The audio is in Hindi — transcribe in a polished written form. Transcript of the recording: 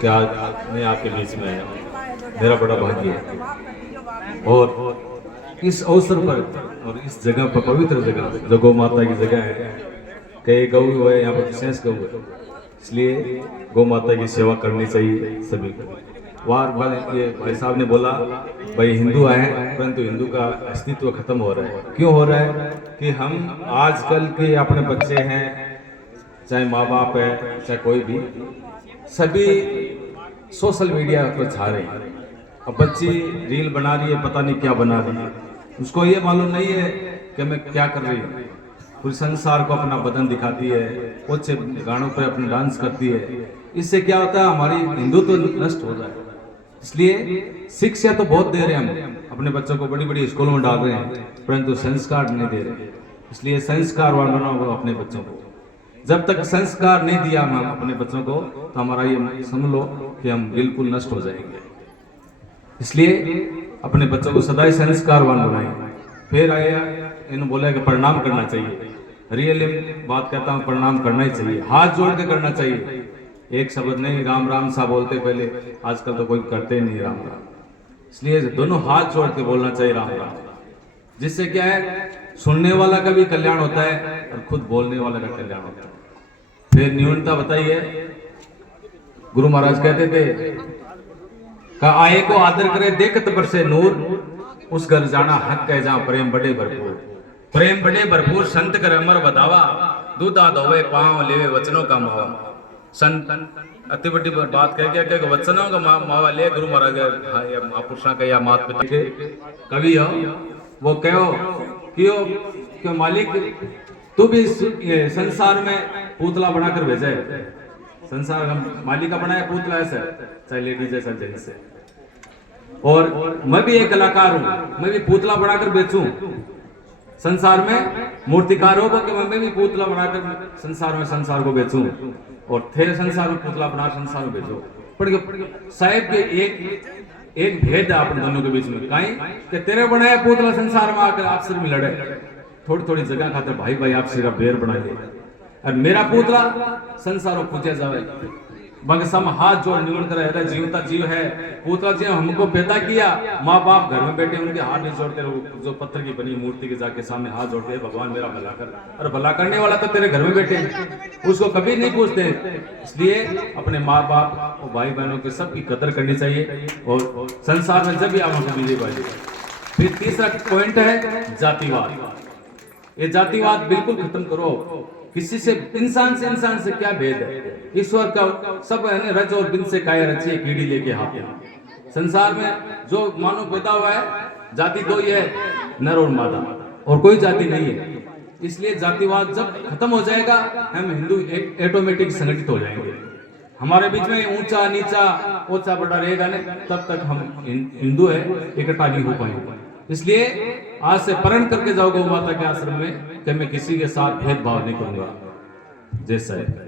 कि आज मैं आपके बीच में आया, मेरा बड़ा भाग्य है। और इस अवसर पर और इस जगह पर, पवित्र जगह जो गौ माता की जगह है, कई गौ है यहाँ पर, विशेष गौ है, इसलिए गौ माता की सेवा करनी चाहिए सभी को। ये भाई साहब ने बोला भाई हिंदू आए हैं, परंतु हिंदू का अस्तित्व खत्म हो रहा है। क्यों हो रहा है? कि हम आजकल के अपने बच्चे हैं, चाहे माँ बाप है, चाहे कोई भी, सभी सोशल मीडिया पर छा रहे हैं। अब बच्ची रील बना रही है, पता नहीं क्या बना रही है, उसको ये मालूम नहीं है कि मैं क्या कर रही हूँ। पूरे संसार को अपना बदन दिखाती है, ऊंचे गानों पर अपने डांस करती है। इससे क्या होता है? हमारी हिंदुत्व नष्ट हो रहा है। इसलिए शिक्षा तो बहुत दे रहे हैं हम, अपने बच्चों को बड़ी बड़ी स्कूलों में डाल रहे हैं, परंतु संस्कार नहीं दे रहे। इसलिए संस्कारवान बनाओ अपने बच्चों को। जब तक संस्कार नहीं दिया हम अपने बच्चों को, तो हमारा ये समझ लो कि हम बिल्कुल नष्ट हो जाएंगे। इसलिए अपने बच्चों को सदा ही संस्कारवान बनाएं। फिर आया इन्होंने बोला कि प्रणाम करना चाहिए। रियली बात कहता हूँ, प्रणाम करना ही चाहिए, हाथ जोड़ के करना चाहिए। एक शब्द नहीं, राम राम सा बोलते पहले, आजकल तो कोई करते नहीं राम राम। इसलिए दोनों हाथ जोड़ के बोलना चाहिए राम राम। जिससे क्या है? सुनने वाला का भी कल्याण होता है और खुद बोलने वाला का कल्याण होता है। फिर न्यूनता बताइए, गुरु महाराज कहते थे का आए को आदर करे देखत बरसे नूर, उस घर जाना हक है जहां प्रेम बड़े भरपूर। प्रेम बड़े भरपूर संत कर अमर बधावा, दूधा धोवे पांव लेवे वचनों का मावा। संत अति बड़ी बात कह गया कि वचनों का मावा ले। गुरु महाराज महापुरुषों का या मात पिता के कवि हो, वो कहो क्यों मालिक तू भी संसार में पुतला बनाकर भेजा है। संसार हम मालिक का बनाया पुतला ऐसा, चाहे लेडीज जैसा जेंट्स है। और मैं भी एक कलाकार हूं, मैं भी पुतला बनाकर बेचूं संसार में। मूर्तिकार हो कि मैं भी पुतला बनाकर संसार को बेचूं, और थे संसार में पुतला बना संसार में बेचो। पर साहेब के एक भेद है अपन दोनों के बीच में, कहीं कि तेरे बनाया पुतला संसार में आकर आपसे में लड़े, थोड़ी थोड़ी जगह खाते भाई भाई आप सिर्फ बेर बना ले, और मेरा पुतला संसार में पूछे जावे। बंग सम हाथ जोड़ निवण करे, जीवता जीव है पुतला जी, हमको पैदा किया, माँ बाप घर में बैठे उनके हाथ नहीं जोड़ते, जो पत्थर की बनी मूर्ति के जाके सामने हाथ जोड़ते हैं, भगवान मेरा भला कर। और भला करने वाला तो तेरे घर में बैठे हैं, उसको कभी नहीं पूछते। इसलिए अपने माँ बाप और भाई बहनों की सबकी कदर करनी चाहिए, और संसार में जब भी आप हमको मिले भाई। फिर तीसरा पॉइंट है जातिवाद। ये जातिवाद बिल्कुल खत्म करो। किसी से इंसान से क्या भेद है? ईश्वर का सब है रज और बिन से काया रची है, कीड़ी लेके हाथ। संसार में जो मानव पैदा हुआ है, जाति दो ही है, नर और मादा, और कोई जाति नहीं है। इसलिए जातिवाद जब खत्म हो जाएगा, हम हिंदू ऑटोमेटिक संगठित हो जाएंगे। हमारे बीच में ऊंचा नीचा ऊंचा बड़ा रहेगा नहीं, तब तक हम हिंदू है इकट्ठा नहीं हो पाएंगे। इसलिए आज से प्रण करके जाओ गौ माता के आश्रम में कि मैं किसी के साथ भेदभाव नहीं करूंगा। जैसा है